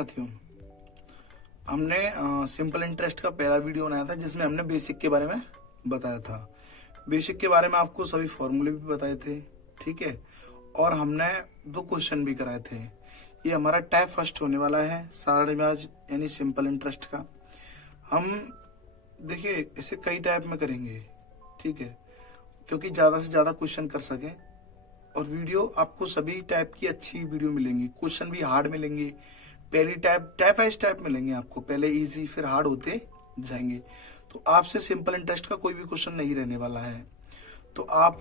साथियों, हमने simple interest का पहला वीडियो बनाया था जिसमें हमने बेसिक के बारे में बताया था। बेसिक के बारे में आपको सभी फॉर्मूले भी बताए थे, ठीक है। और हमने 2 क्वेश्चन भी कराए थे। ये हमारा टाइप फर्स्ट होने वाला है साधारण ब्याज यानी सिंपल इंटरेस्ट का। हम देखिए इसे कई टाइप में करेंगे, ठीक है, क्योंकि ज़्यादा से ज़्यादा क्वेश्चन कर सकें। और वीडियो आपको सभी टाइप की अच्छी वीडियो मिलेंगी, क्वेश्चन भी हार्ड मिलेंगे। पहली टाइप वाइज टाइप मिलेंगे आपको, पहले इजी फिर हार्ड होते जाएंगे। तो आपसे सिंपल इंटरेस्ट का कोई भी क्वेश्चन नहीं रहने वाला है। तो आप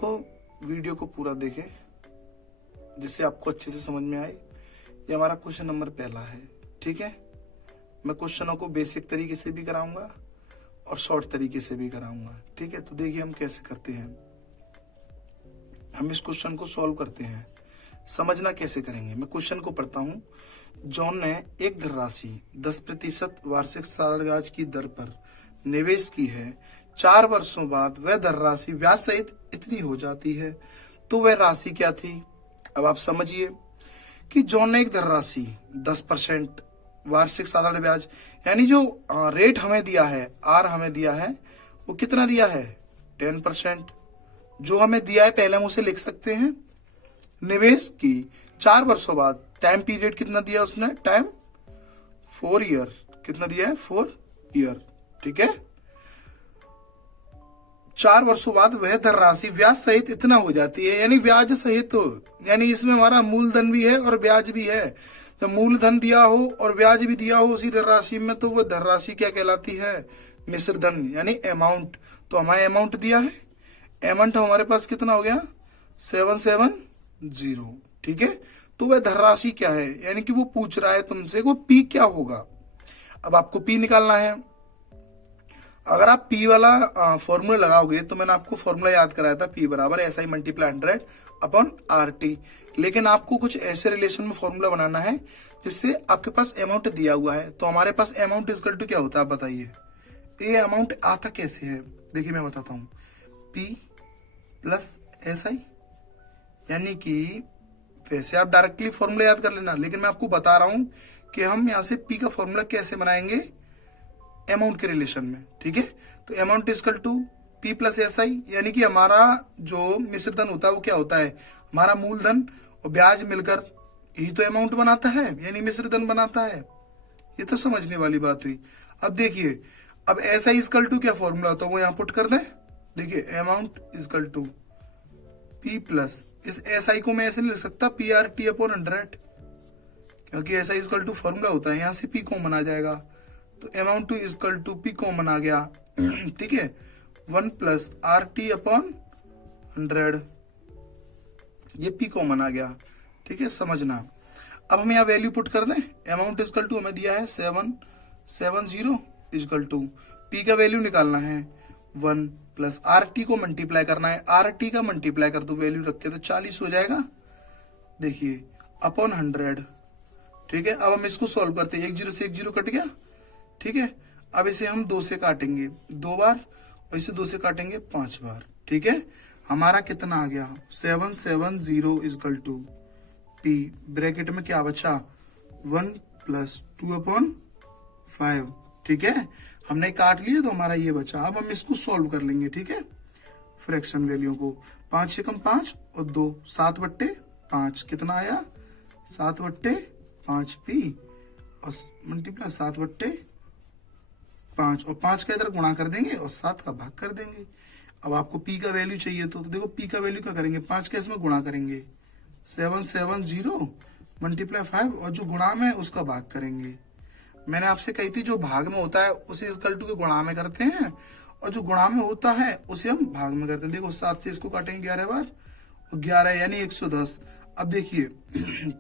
वीडियो को पूरा देखें जिससे आपको अच्छे से समझ में आए। ये हमारा क्वेश्चन नंबर पहला है, ठीक है। मैं क्वेश्चनों को बेसिक तरीके से भी कराऊंगा और शॉर्ट तरीके से भी कराऊंगा, ठीक है। तो देखिए हम कैसे करते हैं। हम इस क्वेश्चन को सॉल्व करते हैं। समझना कैसे करेंगे, मैं क्वेश्चन को पढ़ता हूं। जॉन ने एक धनराशि 10% वार्षिक साधारण ब्याज की दर पर निवेश की है। 4 वर्षों बाद वह धनराशि ब्याज सहित इतनी हो जाती है, तो वह राशि क्या थी। अब आप समझिए कि जॉन ने एक धनराशि 10% वार्षिक साधारण ब्याज यानी जो रेट हमें दिया है, आर हमें दिया है, वो कितना दिया है 10%। जो हमें दिया है पहले हम उसे लिख सकते हैं। निवेश की 4 वर्षों बाद, टाइम पीरियड कितना दिया उसने, टाइम 4 ईयर, कितना दिया है 4 ईयर, ठीक है। 4 वर्षों बाद वह धनराशि ब्याज सहित इतना हो जाती है, यानी ब्याज सहित, यानी इसमें हमारा मूलधन भी है और ब्याज भी है। जब मूलधन दिया हो और ब्याज भी दिया हो उसी धनराशि में, तो वह धनराशि क्या कहलाती है, मिश्र धन यानी अमाउंट। तो हमारे अमाउंट दिया है, अमाउंट हमारे पास कितना हो गया 770, ठीक है। तो वह धनराशि क्या है, यानी कि वो पूछ रहा है तुमसे वो पी क्या होगा। अब आपको पी निकालना है। अगर आप पी वाला फॉर्मूला लगाओगे तो मैंने आपको फॉर्मूला याद कराया था, पी बराबर SI मल्टीप्लाई 100 अपॉन RT। लेकिन आपको कुछ ऐसे रिलेशन में फॉर्मूला बनाना है जिससे आपके पास अमाउंट दिया हुआ है। तो हमारे पास अमाउंट इक्वल टू क्या होता है, आप बताइए। ये अमाउंट आता कैसे है, देखिए मैं बताता हूँ। P प्लस SI, यानी कि वैसे आप डायरेक्टली फॉर्मूला याद कर लेना, लेकिन मैं आपको बता रहा हूं कि हम यहां से P का फॉर्मूला कैसे बनाएंगे अमाउंट के रिलेशन में, ठीक है। तो amount equal to P plus SI, यानी कि हमारा जो मिश्र धन होता है वो क्या होता है, हमारा मूलधन और ब्याज मिलकर यही तो अमाउंट बनाता है, यानी मिश्र धन बनाता है। ये तो समझने वाली बात हुई। अब देखिए, अब SI इक्वल टू क्या फॉर्मूला होता है वो यहां पुट कर दें। देखिए amount equal to P plus, इस SI को मैं ऐसे नहीं लिख सकता PRT अपॉन 100, क्योंकि SI इक्वल टू फॉर्मूला होता है, यहां से P कॉमन आ जाएगा। तो amount to equal to P common आ गया, ठीक है, 1 प्लस RT अपॉन 100, ये P कॉमन आ गया, ठीक है, समझना। अब हम यहाँ वैल्यू पुट कर दें। अमाउंट इक्वल टू हमें दिया है 770 इक्वल टू P का वैल्यू निकालना है 1 प्लस RT को मल्टीप्लाई करना है, RT का मल्टीप्लाई कर दो वैल्यू रख के तो 40 हो जाएगा, देखिए अपॉन 100, ठीक है। अब हम इसको सॉल्व करते हैं, 1 0 से 1 0 कट गया, ठीक है। अब इसे हम 2 से काटेंगे 2 बार और इसे 2 से काटेंगे 5 बार, ठीक है। हमारा कितना आ गया 770 इक्वल टू P, ब्रैकेट में क्या बचा 1 प्लस 2 अपॉन 5, ठीक है। हमने काट लिया तो हमारा ये बचा। अब हम इसको सॉल्व कर लेंगे, ठीक है, फ्रैक्शन वैल्यू को। 5 से कम 5 और 2, 7/5 कितना आया 7/5 P और मल्टीप्लाई 7/5 और 5 का इधर गुणा कर देंगे और 7 का भाग कर देंगे। अब आपको P का वैल्यू चाहिए तो देखो P का वैल्यू क्या करेंगे, 5 के इसमें गुणा करेंगे 770 मल्टीप्लाई 5 और जो गुणा में उसका भाग करेंगे। मैंने आपसे कही थी जो भाग में होता है उसे इक्वल टू के गुणा में करते हैं और जो गुणा में होता है उसे हम भाग में करते हैं। देखो 7 से इसको काटेंगे 11 बार और 11 यानी 110। अब देखिए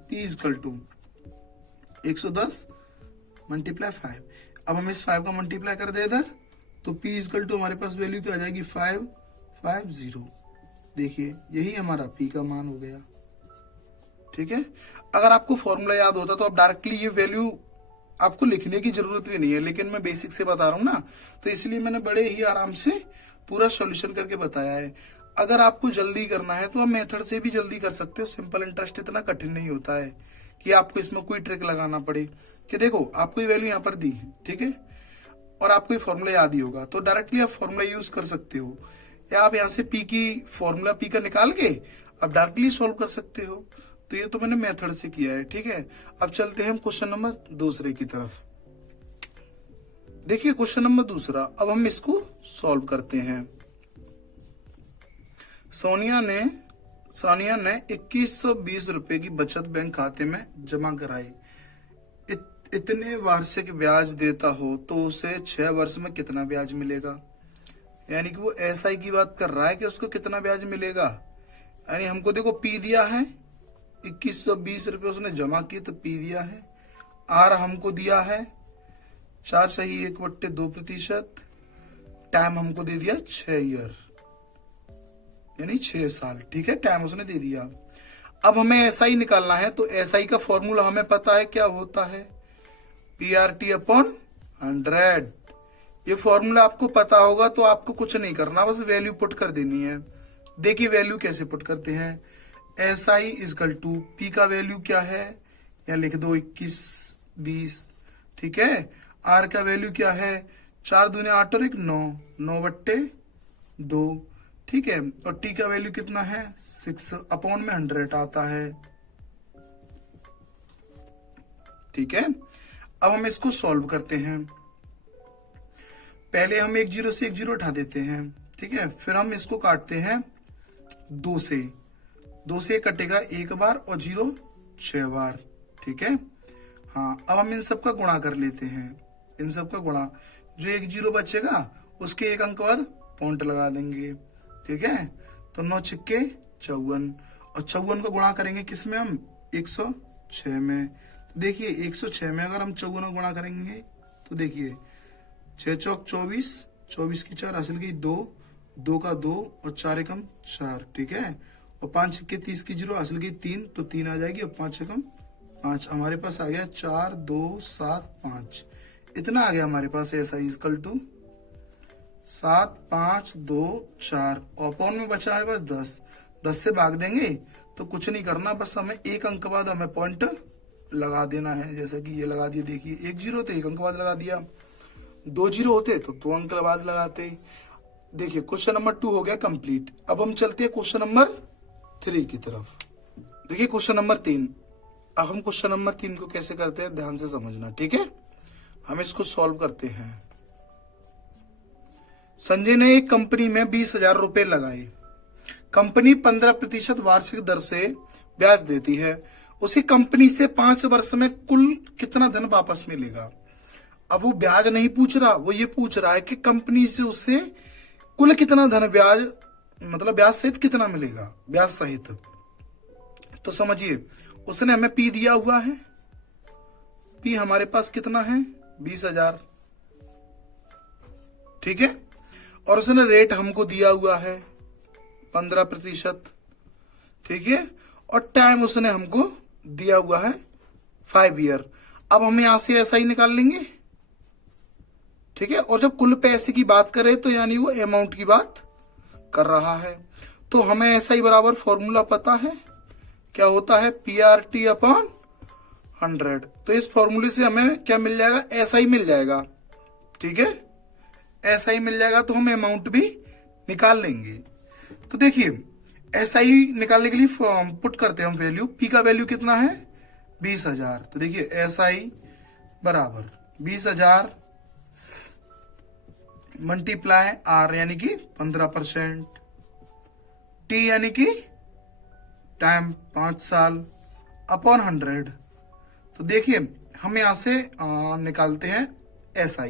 P इक्वल टू 110 मल्टीप्लाई 5। अब हम इस 5 का मल्टीप्लाई कर दे इधर तो P इक्वल टू हमारे पास वैल्यू क्या आ जाएगी 550। देखिए यही हमारा P का मान हो गया, ठीक है। अगर आपको फॉर्मूला याद होता तो आप डायरेक्टली ये वैल्यू आपको लिखने की जरूरत भी नहीं है, लेकिन मैं बेसिक से बता रहा हूं ना, तो इसलिए मैंने बड़े ही आराम से पूरा सॉल्यूशन करके बताया है। अगर आपको जल्दी करना है तो आप मेथड से भी जल्दी कर सकते हो, सिंपल इंटरेस्ट इतना कठिन नहीं होता है, कि आपको इसमें कोई ट्रिक लगाना पड़े कि देखो आपको ये वैल्यू यहाँ पर दी है, ठीक है, और आपको ये फॉर्मूला याद ही होगा, तो डायरेक्टली आप फॉर्मूला यूज कर सकते हो, या आप यहाँ से पी की फॉर्मूला पी का निकाल के आप डायरेक्टली सॉल्व कर सकते हो। तो ये तो मैंने मेथड से किया है, ठीक है। अब चलते हैं हम क्वेश्चन नंबर दूसरे की तरफ। देखिए क्वेश्चन नंबर दूसरा, अब हम इसको सॉल्व करते हैं। सानिया ने 2120 रुपए की बचत बैंक खाते में जमा कराई। इतने वार्षिक ब्याज देता हो तो उसे 6 वर्ष में कितना ब्याज मिलेगा। यानी कि वो एसआई की बात कर रहा है कि उसको कितना ब्याज मिलेगा। यानी हमको देखो पी दिया है 2120 रुपए उसने जमा किए तो पी दिया है, आर हमको दिया है 4 सही 1/2%, टाइम हमको दे दिया 6 ईयर यानी 6 साल, ठीक है, टाइम उसने दे दिया। अब हमें एसआई निकालना है, तो एसआई का फॉर्मूला हमें पता है क्या होता है, PRT/100। ये फॉर्मूला आपको पता होगा तो आपको कुछ नहीं करना, बस वैल्यू पुट कर देनी है। देखिए वैल्यू कैसे पुट करते हैं, SI = P का वैल्यू क्या है, यहाँ लिख दो 2120, ठीक है। R का वैल्यू क्या है, 4 दूने 8 और 1 9, 9/2, ठीक है। और T का वैल्यू कितना है 6/100 आता है, ठीक है। अब हम इसको सॉल्व करते हैं। पहले हम 1 0 से 1 0 उठा देते हैं, ठीक है। फिर हम इसको काटते हैं 2 से, 2 से कटेगा 1 बार और 0 6 बार, ठीक है। हाँ, अब हम इन सब का गुणा कर लेते हैं, इन सब का गुणा, जो 1 0 बचेगा उसके 1 अंक बाद पॉइंट लगा देंगे, ठीक है। तो 9 6 54, और 54 का गुणा करेंगे किसमें हम 106 में। देखिए 106 में अगर हम 54 का गुणा करेंगे तो देखिए 6 चौक 24, 24 की 4 हासिल की 2, 2 का 2 और 4 एकम 4, ठीक है। और 5 6 30 की 0 हासिल की 3, तो 3 आ जाएगी, और 5 एकम 5 हमारे पास आ गया 4 2 7 5, इतना आ गया हमारे पास। SI = 7 5 2 4, और अपॉन में बचा है बस 10, 10 से भाग देंगे तो कुछ नहीं करना, बस हमें 1 अंक बाद हमें पॉइंट लगा देना है। जैसे कि ये लगा दिया, देखिए 1 0 तो 1 अंक बाद लगा दिया, 2 0 होते तो 2 अंक बाद लगाते। देखिए क्वेश्चन नंबर 2 हो गया कंप्लीट। अब हम चलते हैं क्वेश्चन नंबर 3 की तरफ। देखिए क्वेश्चन नंबर 3, अब हम क्वेश्चन नंबर 3 को कैसे करते हैं ध्यान से समझना, ठीक है। हम इसको सॉल्व करते हैं। संजय ने एक कंपनी में 20,000 रुपए लगाए। कंपनी 15% वार्षिक दर से ब्याज देती है। उसी कंपनी से 5 वर्ष में कुल कितना धन वापस मिलेगा। अब वो ब्याज नहीं पूछ रहा, वो ये पूछ रहा है कि कंपनी से उसे कुल कितना धन ब्याज, मतलब ब्याज सहित कितना मिलेगा, ब्याज सहित। तो समझिए उसने हमें पी दिया हुआ है, पी हमारे पास कितना है 20,000, ठीक है। और उसने रेट हमको दिया हुआ है 15%, ठीक है। और टाइम उसने हमको दिया हुआ है 5 ईयर। अब हम यहां से ऐसा ही निकाल लेंगे, ठीक है। और जब कुल पैसे की बात करें तो यानी वो अमाउंट की बात कर रहा है, तो हमें ऐसा ही बराबर फॉर्मूला पता है क्या होता है, PRT/100। तो इस फॉर्मूले से हमें क्या मिल जाएगा, ऐसा ही मिल जाएगा, ठीक है, ऐसा ही मिल जाएगा। तो हम अमाउंट भी निकाल लेंगे। तो देखिए ऐसा ही निकालने के लिए पुट करते हैं हम वैल्यू, पी का वैल्यू कितना है 20,000। तो देखिए SI बराबर 20,000 मल्टीप्लाई R यानी कि 15%, T यानी कि टाइम 5 साल, अपॉन 100। तो देखिए हम यहां से निकालते हैं SI।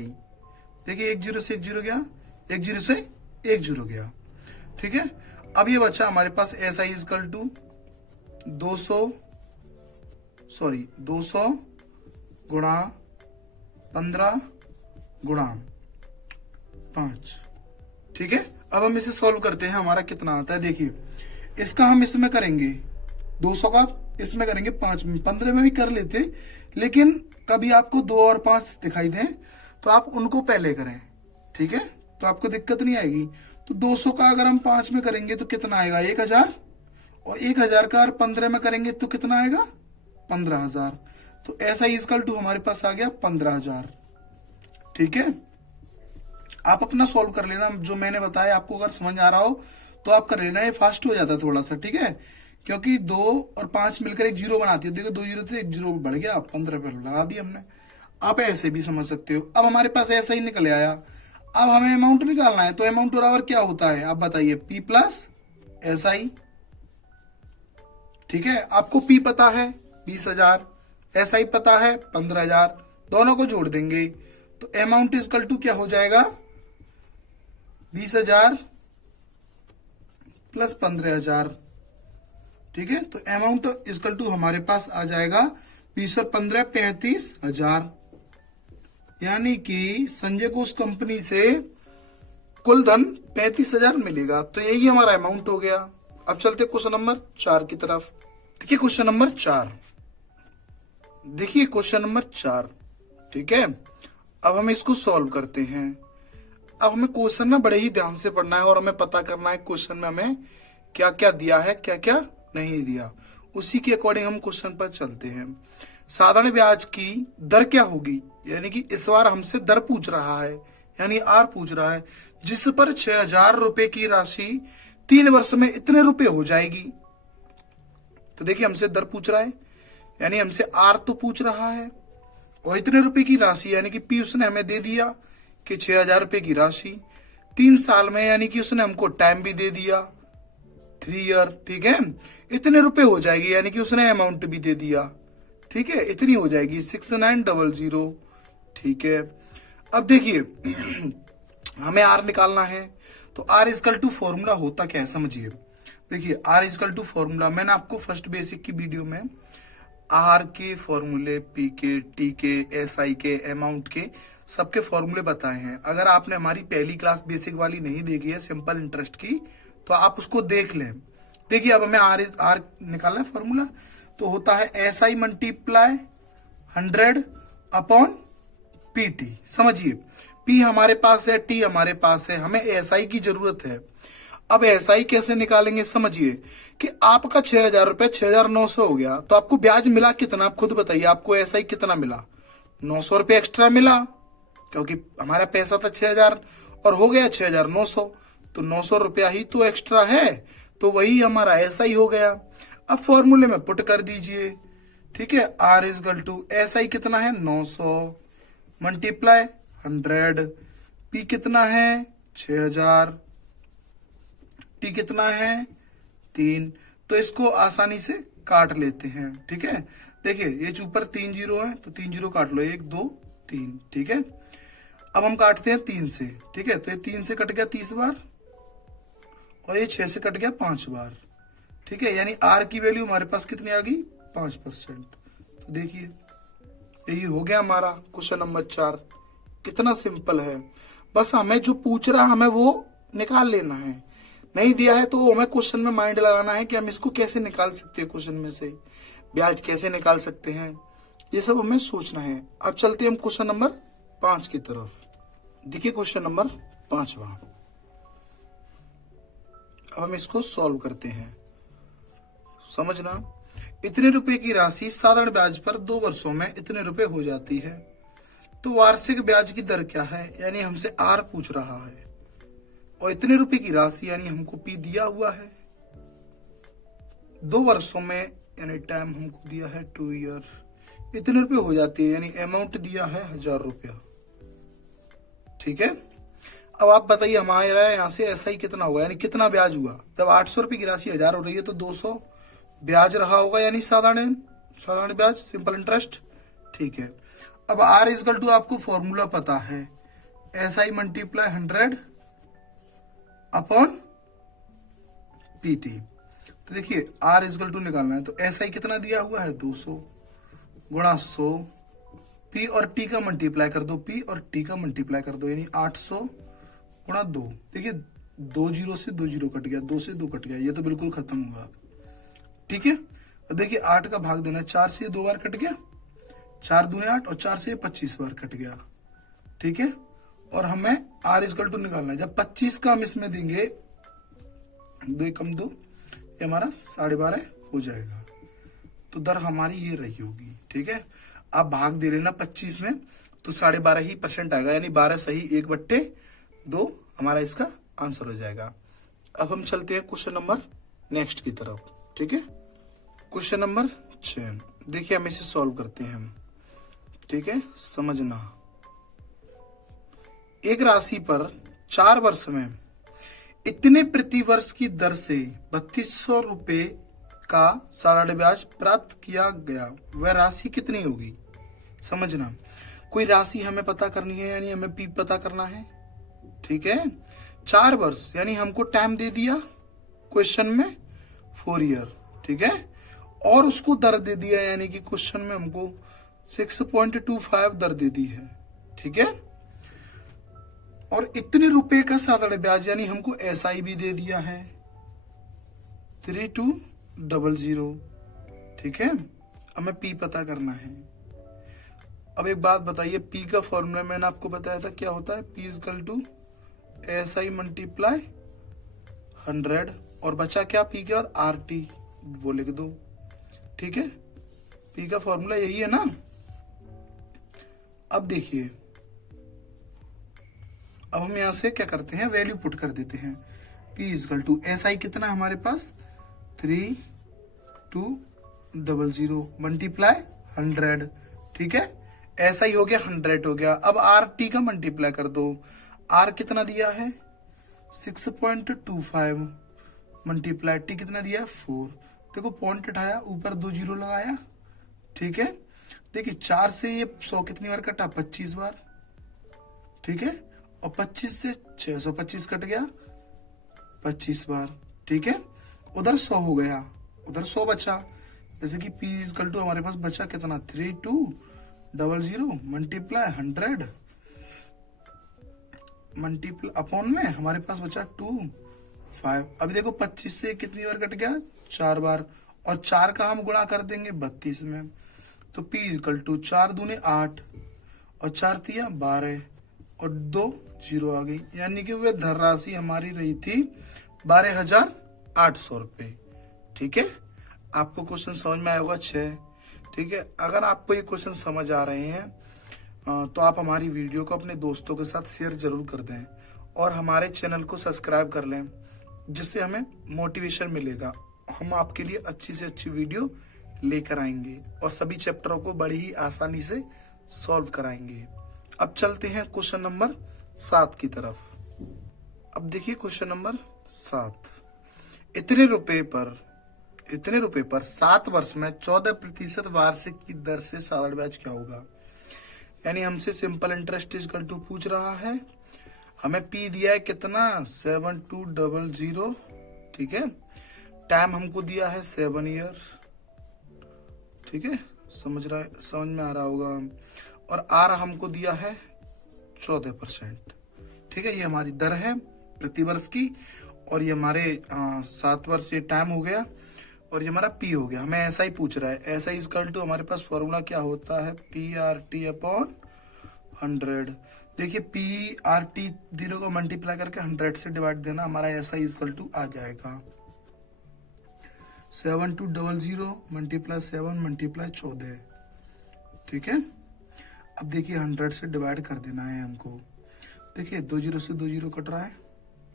देखिए 1 0 से 1 0 गया, 1 0 से 1 0 गया, ठीक है। अब ये बचा हमारे पास SI = 200 गुणा 15 गुणा 5, ठीक है। अब हम इसे सॉल्व करते हैं, हमारा कितना आता है। देखिए इसका हम इसमें करेंगे 200 का इसमें करेंगे 5 में, 15 में भी कर लेते, लेकिन कभी आपको 2 और 5 दिखाई दें तो आप उनको पहले करें, ठीक है, तो आपको दिक्कत नहीं आएगी। तो 200 का अगर हम 5 में करेंगे तो कितना आएगा 1,000, और 1,000 का अगर 15 में करेंगे तो कितना आएगा 15,000। तो ऐसा ही इक्वल टू हमारे पास आ गया 15,000। ठीक है, आप अपना सॉल्व कर लेना, जो मैंने बताया आपको अगर समझ आ रहा हो तो आप कर लेना, ये फास्ट हो जाता है थोड़ा सा। ठीक है, क्योंकि 2 और 5 मिलकर एक जीरो बनाती है। देखो 2 जीरो थे, एक जीरो बढ़ गया, 15 पे लगा दिया हमने। आप ऐसे भी समझ सकते हो। अब हमारे पास ऐसा ही निकल आया। अब हमें अमाउंट निकालना है, तो अमाउंट बराबर क्या होता है आप बताइए, P प्लस SI। ठीक है, आपको P पता है 20,000, SI पता है 15,000, दोनों को जोड़ देंगे तो अमाउंट इक्वल टू क्या हो जाएगा, 20,000 प्लस 15,000। ठीक है, तो अमाउंट इक्वल टू हमारे पास आ जाएगा 20 और 15 35,000। यानी कि संजय को उस कंपनी से कुल धन 35,000 मिलेगा। तो यही हमारा अमाउंट हो गया। अब चलते क्वेश्चन नंबर 4 की तरफ। देखिए क्वेश्चन नंबर 4, देखिए क्वेश्चन नंबर 4। ठीक है, अब हम इसको सॉल्व करते हैं। अब हमें क्वेश्चन ना बड़े ही ध्यान से पढ़ना है और हमें पता करना है क्वेश्चन में हमें क्या क्या दिया है, क्या क्या नहीं दिया, उसी के अकॉर्डिंग हम क्वेश्चन पर चलते हैं। साधारण ब्याज की दर क्या होगी, यानी कि इस बार हमसे दर पूछ रहा है, यानी आर पूछ रहा है, जिस पर 6,000 रुपए की राशि 3 वर्ष में इतने रुपए हो जाएगी। तो देखिए हमसे दर पूछ रहा है, यानी हमसे आर तो पूछ रहा है, और इतने रुपए की राशि यानी कि पी उसने हमें दे दिया कि 6,000 रुपए की राशि 3 साल में, यानी कि उसने हमको टाइम भी दे दिया 3 ईयर। ठीक है, इतने रुपए हो जाएगी, यानी कि उसने अमाउंट भी दे दिया। ठीक है, इतनी हो जाएगी 6900। ठीक है, अब देखिए हमें आर निकालना है, तो आर इक्वल टू फॉर्मूला होता क्या है समझिए। देखिए आर इक्वल टू फॉर्मूला मैंने आपको फर्स्ट बेसिक की वीडियो में आर के फॉर्मूले, पी के, टी के, SI के, अमाउंट के सबके फॉर्मूले बताए हैं। अगर आपने हमारी पहली क्लास बेसिक वाली नहीं देखी है सिंपल इंटरेस्ट की, तो आप उसको देख लें। देखिए अब हमें आर निकालना है फॉर्मूला, तो होता है SI मल्टीप्लाई 100 अपॉन PT। समझिए P हमारे पास है, T हमारे पास है, हमें SI की जरूरत है। अब SI कैसे निकालेंगे समझिए कि आपका 6,000 रुपए 6,900 हो गया, तो आपको ब्याज मिला कितना, आप खुद बताइए, आपको SI कितना मिला, 900 रुपये एक्स्ट्रा मिला, क्योंकि हमारा पैसा था 6,000 और हो गया 6,900, तो 900 रुपया ही तो एक्स्ट्रा है, तो वही हमारा SI हो गया। अब फॉर्मूले में पुट कर दीजिए। ठीक है, R इक्वल टू SI कितना है 900 मल्टीप्लाई 100, P कितना है 6,000, T कितना है 3। तो इसको आसानी से काट लेते हैं। ठीक है, देखिए ये ऊपर 3 जीरो है, तो 3 जीरो काट लो, 1 2 3। ठीक है, अब हम काटते हैं 3 से। ठीक है, तो ये 3 से कट गया 30 बार, और ये 6 से कट गया 5 बार। ठीक है, यानी आर की वैल्यू हमारे पास कितनी आ गई 5%। तो देखिए यही हो गया हमारा क्वेश्चन नंबर 4। कितना सिंपल है, बस हमें जो पूछ रहा है हमें वो निकाल लेना है। नहीं दिया है तो हमें क्वेश्चन में माइंड लगाना है कि हम इसको कैसे निकाल सकते हैं, क्वेश्चन में से ब्याज कैसे निकाल सकते हैं, ये सब हमें सोचना है। अब चलते हैं हम क्वेश्चन नंबर 5 की तरफ। देखिए क्वेश्चन नंबर 5वां, अब हम इसको सॉल्व करते हैं। समझना, इतने रुपए की राशि साधारण ब्याज पर 2 वर्षों में इतने रुपए हो जाती है, तो वार्षिक ब्याज की दर क्या है, यानी हमसे आर पूछ रहा है, और इतने रुपए की राशि यानी हमको पी दिया हुआ है 2 वर्षों में, यानी टाइम हमको दिया है 2 ईयर, इतने रुपए हो जाती है, यानी अमाउंट दिया है 1,000 रुपया। ठीक है, अब आप बताइए हमारा यहाँ से SI कितना होगा, यानी कितना ब्याज हुआ। जब 800 रुपए की राशि 1,000 हो रही है तो 200 ब्याज रहा होगा, यानी साधारण ब्याज, सिंपल इंटरेस्ट। ठीक है, अब R इक्वल टू आपको फॉर्मूला पता है, SI मल्टीप्लाई 100 अपॉन PT। तो देखिए R इक्वल टू निकालना है, तो SI कितना दिया हुआ है 200 गुणा 100, P और T का मल्टीप्लाई कर दो, P और T का मल्टीप्लाई कर दो, यानी 800 गुणा 2। देखिए 2 जीरो से 2 जीरो कट गया, 2 से 2 कट गया, ये तो बिल्कुल खत्म हुआ। ठीक है, देखिए 8 का भाग देना, 4 से 2 बार कट गया, 4 दूने 8, और 4 से 25 बार कट गया। ठीक है, और हमें R इक्वल टू निकालना है। जब 25 का हम इसमें देंगे, 2 कम 2, ये हमारा 12.5 हो जाएगा। तो दर हमारी ये रही होगी। ठीक है, आप भाग दे लेना 25 में तो 12.5% आएगा, यानी 12 सही 1/2 हमारा इसका आंसर हो जाएगा। अब हम चलते हैं क्वेश्चन नंबर नेक्स्ट की तरफ। ठीक है, क्वेश्चन नंबर 6, देखिए हम इसे सॉल्व करते हैं हम। ठीक है, समझना, एक राशि पर 4 वर्ष में इतने प्रति वर्ष की दर से 3200 रुपए का सालाना ब्याज प्राप्त किया गया, वह राशि कितनी होगी। समझना, कोई राशि हमें पता करनी है, यानी हमें पी पता करना है। ठीक है, 4 वर्ष यानी हमको टाइम दे दिया क्वेश्चन में 4 ईयर। ठीक है, और उसको दर दे दिया, यानी कि क्वेश्चन में हमको 6.25 दर दे दी है। ठीक है, और इतने रुपए का साधारण ब्याज, यानी हमको एसआई भी दे दिया है 3200। ठीक है, हमें पी पता करना है। अब एक बात बताइए, पी का फॉर्मूला मैंने आपको बताया था क्या होता है, P is equal to SI multiply 100, और बचा क्या पी के बाद आरटी, वो लिख दो। ठीक है, पी का फॉर्मूला यही है ना। अब देखिए, अब हम यहां से क्या करते हैं, वैल्यू पुट कर देते हैं। पी इजकल टू एसआई कितना हमारे पास 3200 मल्टीप्लाई 100। ठीक है, एसआई हो गया 100 हो गया। अब आर टी का मल्टीप्लाई कर दो, आर कितना दिया है 6.25 मल्टीप्लाई टी कितना दिया है 4। देखो पॉइंट उठाया, ऊपर 2 जीरो लगाया। ठीक है, देखिए 4 से ये 100 कितनी बार कटा 25 बार। ठीक है, और 25 से 625 कट गया 25 बार। ठीक है, उधर 100 हो गया, उधर 100 बचा, जैसे कि P इजकल टू हमारे पास बचा कितना 3200 मल्टीप्लाई 100 मल्टीप्लाई अपॉन में हमारे पास बचा 25। अभी देखो 25 से कितनी बार कट गया 4 बार, और 4 का हम गुणा कर देंगे 32 में, तो P इजकल टू 4 दूने 8 और 4 तिया 12 और 2 जीरो आ गई, यानी कि वह धन राशि हमारी रही थी 12,800 रुपये। ठीक है, आपको क्वेश्चन समझ में आया होगा 6। ठीक है, अगर आपको ये क्वेश्चन समझ आ रहे हैं तो आप हमारी वीडियो को अपने दोस्तों के साथ शेयर जरूर कर दें और हमारे चैनल को सब्सक्राइब कर लें, जिससे हमें मोटिवेशन मिलेगा। हम आपके लिए अच्छी से अच्छी वीडियो लेकर आएंगे और सभी चैप्टरों को बड़ी ही आसानी से सॉल्व कराएंगे। अब चलते हैं क्वेश्चन नंबर 7 की तरफ। अब देखिए क्वेश्चन नंबर 7, इतने रुपए पर 7 वर्ष में 14% वार्षिक की दर से साधारण ब्याज क्या होगा। यानी हमसे सिंपल इंटरेस्ट इक्वल टू पूछ रहा है, हमें पी दिया है कितना 7200। ठीक है, टाइम हमको दिया है 7 ईयर। ठीक है, समझ में आ रहा होगा, और आर हमको दिया है 14%। ठीक है, ये हमारी दर है प्रति वर्ष की, और ये हमारे 7 वर्ष ये टाइम हो गया, और ये हमारा पी हो गया। हमें ऐसा ही पूछ रहा है, ऐसा इक्वल टू हमारे पास फॉर्मूला क्या होता है पी आर टी अपॉन 100। देखिए पी आर टी 0 को मल्टीप्लाई करके 100 से डिवाइड देना, हमारा ऐसा इक्वल टू आ जाएगा 7200 मल्टीप्लाई 7 मल्टीप्लाई 14। ठीक है, अब देखिए 100 से डिवाइड कर देना है हमको। देखिए 2 जीरो से 2 जीरो कट रहा है।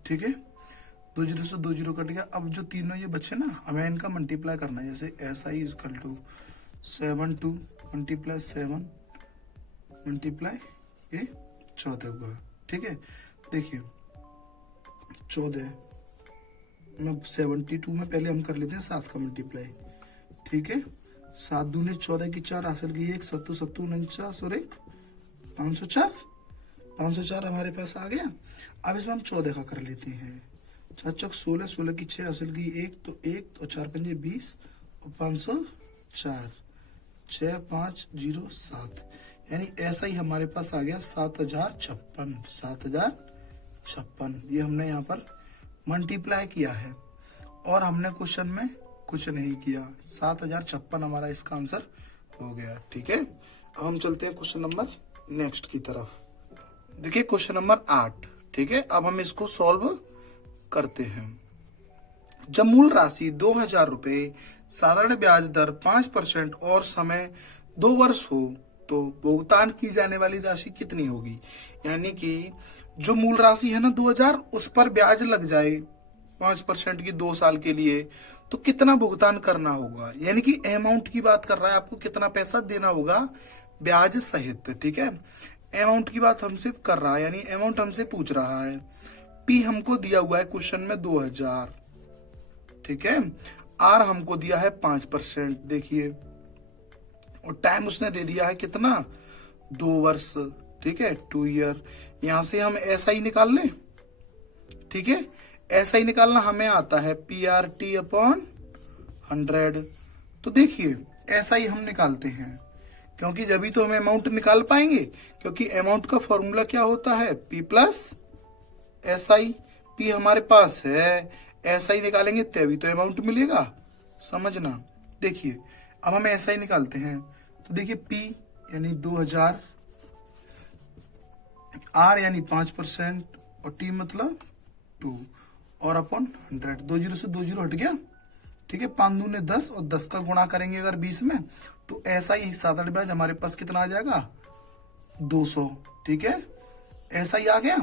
ठीक है, 2 जीरो से 2 जीरो कट गया। अब जो तीनों ये बच्चे ना, हमें इनका मल्टीप्लाई करना है, जैसे S I is equal to 72 multiply 7 multiply ये 14 हुआ। ठीक है, देखिए 14 में 72 में पहले हम कर लेते हैं 7 का मल्टीप्लाई। ठीक है, 7 दूने 14 की 4 हासिल की 1 7 7 49 और 1 504 हमारे पास आ गया। अब इसमें हम 14 का कर लेते हैं, 4 चौक 16 16 की 6 हासिल की 1 तो 1 और 4 पंजे 20 और 504 6 5 0 7, यानी ऐसा ही हमारे पास आ गया 7056। ये हमने यहाँ पर मल्टीप्लाई किया है और हमने क्वेश्चन में कुछ नहीं किया, 7056 हमारा इसका आंसर हो गया। ठीक है, अब हम चलते हैं क्वेश्चन नंबर नेक्स्ट की तरफ। देखिए क्वेश्चन नंबर 8। ठीक है, अब हम इसको सॉल्व करते हैं। जब मूल राशि 2,000 रुपये, साधारण ब्याज दर 5% और समय 2 वर्ष हो तो भुगतान की जाने वाली राशि कितनी होगी। यानी कि जो मूल राशि है ना 2,000, उस पर ब्याज लग जाए 5% की 2 साल के लिए, तो कितना भुगतान करना होगा। यानी कि अमाउंट की बात कर रहा है, आपको कितना पैसा देना होगा ब्याज सहित। ठीक है, अमाउंट की बात हमसे कर रहा है, यानी अमाउंट हमसे पूछ रहा है। पी हमको दिया हुआ है क्वेश्चन में 2,000, ठीक है। आर हमको दिया है 5%, देखिए, और टाइम उसने दे दिया है कितना, 2 वर्ष, ठीक है, 2 ईयर। यहां से हम ऐसा ही निकाल लें, ठीक है, ऐसा ही निकालना हमें आता है PRT अपॉन 100। तो देखिए ऐसा ही हम निकालते हैं, क्योंकि जब भी तो हम अमाउंट निकाल पाएंगे, क्योंकि अमाउंट का फॉर्मूला क्या होता है, P प्लस SI। P हमारे पास है, SI निकालेंगे तभी तो अमाउंट मिलेगा, समझना। देखिए अब हम SI निकालते हैं, तो देखिए P यानी 2,000, R यानी 5% और T मतलब 2 और अपॉन 100। 2 जीरो से 2 जीरो हट गया, ठीक है। 5 दूने 10 और 10 का गुणा करेंगे अगर 20 में, तो ऐसा ही साधारण ब्याज हमारे पास कितना आ जाएगा, 200, ठीक है। ऐसा ही आ गया।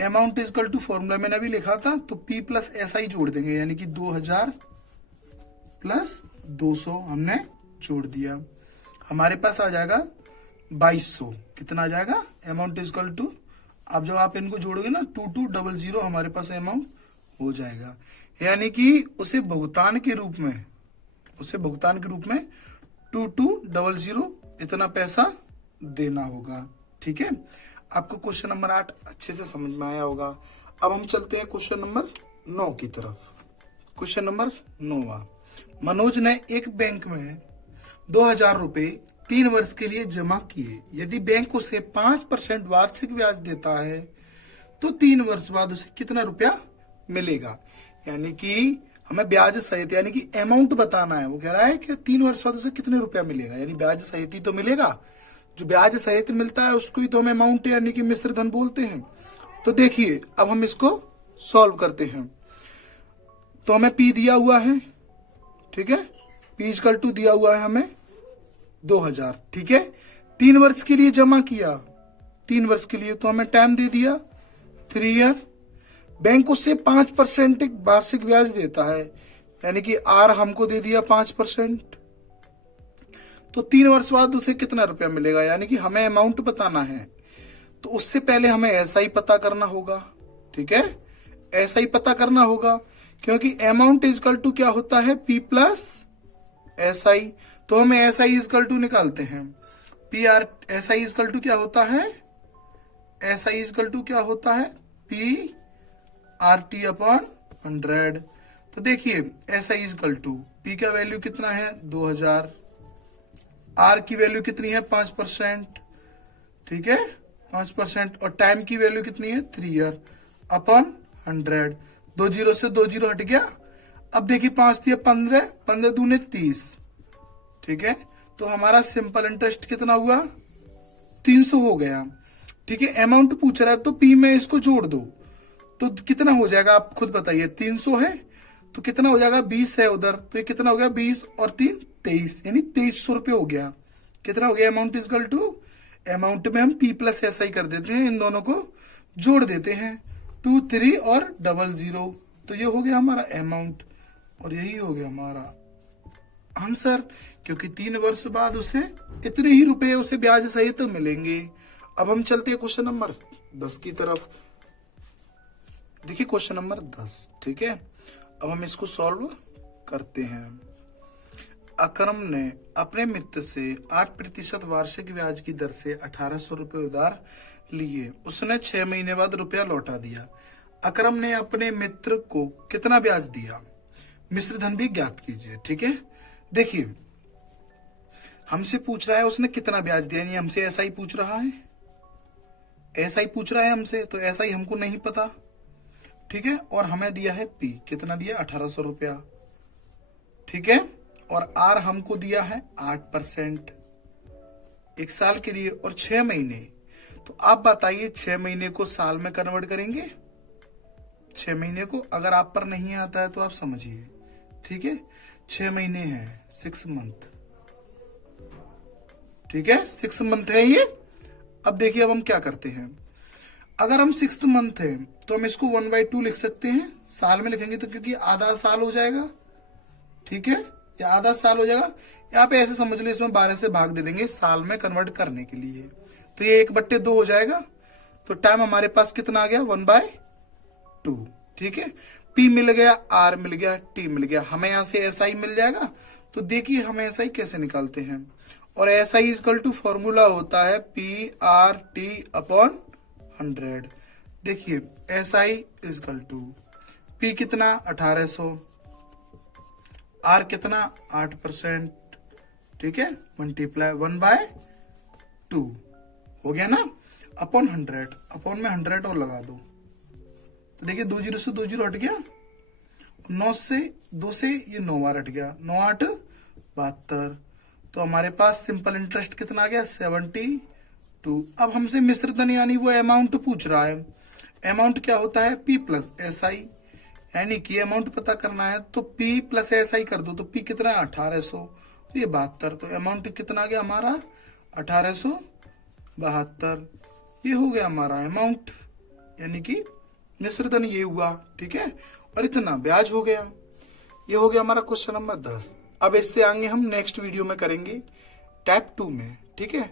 अमाउंट इजकल टू फॉर्मूला मैंने अभी लिखा था, तो P प्लस ऐसा ही जोड़ देंगे, यानी कि 2,000 प्लस 200 हमने जोड़ दिया, हमारे पास आ जाएगा 2,200। कितना आ जाएगा, अमाउंट इजकल टू, अब जब आप इनको जोड़ोगे ना 2200, हमारे पास अमाउंट हो जाएगा। यानी कि उसे भुगतान के रूप में 2200 इतना पैसा देना होगा, ठीक है। आपको क्वेश्चन नंबर 8 अच्छे से समझ में आया होगा। अब हम चलते हैं क्वेश्चन नंबर 9 की तरफ। Question number 9। मनोज ने एक बैंक में 2,000 रुपए 3 वर्ष के लिए जमा किए। यदि बैंक उसे 5% वार्षिक ब्याज देता है तो 3 वर्ष बाद उसे कितना रुपया मिलेगा। यानी कि हमें ब्याज सहित, यानी कि अमाउंट बताना है। वो कह रहा है कि 3 वर्ष बाद उसे कितने रुपया मिलेगा, यानी ब्याज सहित ही तो मिलेगा। जो ब्याज सहित मिलता है उसको ही तो हम अमाउंट यानी कि मिश्र धन बोलते हैं। तो देखिए अब हम इसको सॉल्व करते हैं। तो हमें P दिया हुआ है, ठीक है, P इक्वल टू दिया हुआ है हमें 2,000, ठीक है। 3 वर्ष के लिए जमा किया, 3 वर्ष के लिए, तो हमें टाइम दे दिया 3 ईयर। बैंक उससे 5% वार्षिक ब्याज देता है, यानी कि R हमको दे दिया 5%। तो 3 वर्ष बाद उसे कितना रुपया मिलेगा, यानी कि हमें अमाउंट बताना है। तो उससे पहले हमें ऐसा ही पता करना होगा, ठीक है, ऐसा ही पता करना होगा, क्योंकि अमाउंट इजकल टू क्या होता है, P प्लस SI। तो हमें SI इजकल टू निकालते हैं, SI इजकल टू क्या होता है, SI इजकल टू क्या होता है, PRT अपॉन 100। तो देखिए SI इजकल टू P का वैल्यू कितना है 2,000, R की वैल्यू कितनी है 5%, ठीक है, 5%, और टाइम की वैल्यू कितनी है 3 ईयर अपॉन 100। 2 जीरो से 2 जीरो हट गया। अब देखिए 5 दिया 15, 15 दूने 30, ठीक है। तो हमारा सिंपल इंटरेस्ट कितना हुआ, 300 हो गया, ठीक है। अमाउंट पूछ रहा है तो P में इसको जोड़ दो, तो कितना हो जाएगा आप खुद बताइए। 300 है तो कितना हो जाएगा, 20 है उधर, तो ये कितना हो गया, 20 और 3 23, यानी 2300 रुपये हो गया। कितना हो गया अमाउंट इजकल टू, अमाउंट में हम P प्लस SI कर देते हैं, इन दोनों को जोड़ देते हैं, 2 3 और 00, तो ये हो गया हमारा अमाउंट और यही हो गया हमारा आंसर, क्योंकि 3 वर्ष बाद उसे इतने ही रुपए उसे ब्याज सहित तो मिलेंगे। अब हम चलते हैं क्वेश्चन नंबर 10 की तरफ। देखिए क्वेश्चन नंबर 10, ठीक है। अब हम इसको सॉल्व करते हैं। अकरम ने अपने मित्र से 8% वार्षिक ब्याज की दर से 1,800 रुपये उधार लिए। उसने 6 महीने बाद रुपया लौटा दिया। अकरम ने अपने मित्र को कितना ब्याज दिया, मिश्र धन भी ज्ञात कीजिए, ठीक है। देखिए हमसे पूछ रहा है उसने कितना ब्याज दिया, यानी हमसे ऐसा ही पूछ रहा है, ऐसा ही पूछ रहा है हमसे, तो ऐसा ही हमको नहीं पता, ठीक है। और हमें दिया है P, कितना दिया 1,800 रुपया, ठीक है। और R हमको दिया है 8% 1 साल के लिए और 6 महीने। तो आप बताइए 6 महीने को साल में कन्वर्ट करेंगे, 6 महीने को। अगर आप पर नहीं आता है तो आप समझिए, ठीक है। 6 महीने हैं, 6 मंथ, ठीक है, 6 मंथ है ये। अब देखिए अब हम क्या करते हैं, अगर हम 6th मंथ है तो हम इसको 1/2 लिख सकते हैं। साल में लिखेंगे तो क्योंकि आधा साल हो जाएगा, ठीक है, या आधा साल हो जाएगा। यहाँ पे ऐसे समझ लो इसमें 12 से भाग दे देंगे साल में कन्वर्ट करने के लिए, तो ये 1/2 हो जाएगा। तो टाइम हमारे पास कितना आ गया, 1/2, ठीक है। पी मिल गया, आर मिल गया, टी मिल गया, हमें यहां से एस आई मिल जाएगा। तो देखिए हम एस आई कैसे निकालते हैं, और S I is equal to formula होता है पी आर टी अपॉन 100। देखिए S I is equal to P कितना 1800, आर कितना 8%, ठीक है, मल्टीप्लाई 1/2 हो गया ना, अपॉन 100, अपॉन में 100 और लगा दो। तो देखिए 2 0 से 2 0 हट गया, 9 से 2 से ये 9 बार हट गया, 9 8 72। तो हमारे पास सिंपल इंटरेस्ट कितना आ गया 72। अब हमसे मिश्र धन यानी वो अमाउंट पूछ रहा है। अमाउंट क्या होता है पी प्लस एस आई, यानी कि अमाउंट पता करना है तो पी प्लस एस आई कर दो। तो पी कितना है 1800, तो ये 72। तो अमाउंट कितना आ गया हमारा 1872। ये हो गया हमारा अमाउंट, यानी कि मिश्र धन ये हुआ, ठीक है, और इतना ब्याज हो गया। ये हो गया हमारा क्वेश्चन नंबर 10। अब इससे आगे हम नेक्स्ट वीडियो में करेंगे टाइप 2 में, ठीक है,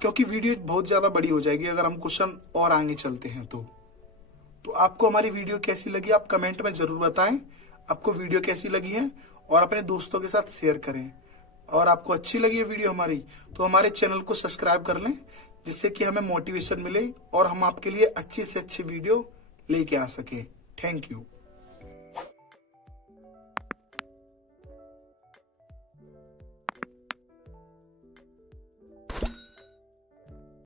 क्योंकि वीडियो बहुत ज्यादा बड़ी हो जाएगी अगर हम क्वेश्चन और आगे चलते हैं तो आपको हमारी वीडियो कैसी लगी आप कमेंट में जरूर बताएं। आपको वीडियो कैसी लगी है और अपने दोस्तों के साथ शेयर करें। और आपको अच्छी लगी है वीडियो हमारी तो हमारे चैनल को सब्सक्राइब कर लें, जिससे कि हमें मोटिवेशन मिले और हम आपके लिए अच्छी से अच्छी वीडियो लेके आ सके। Thank you.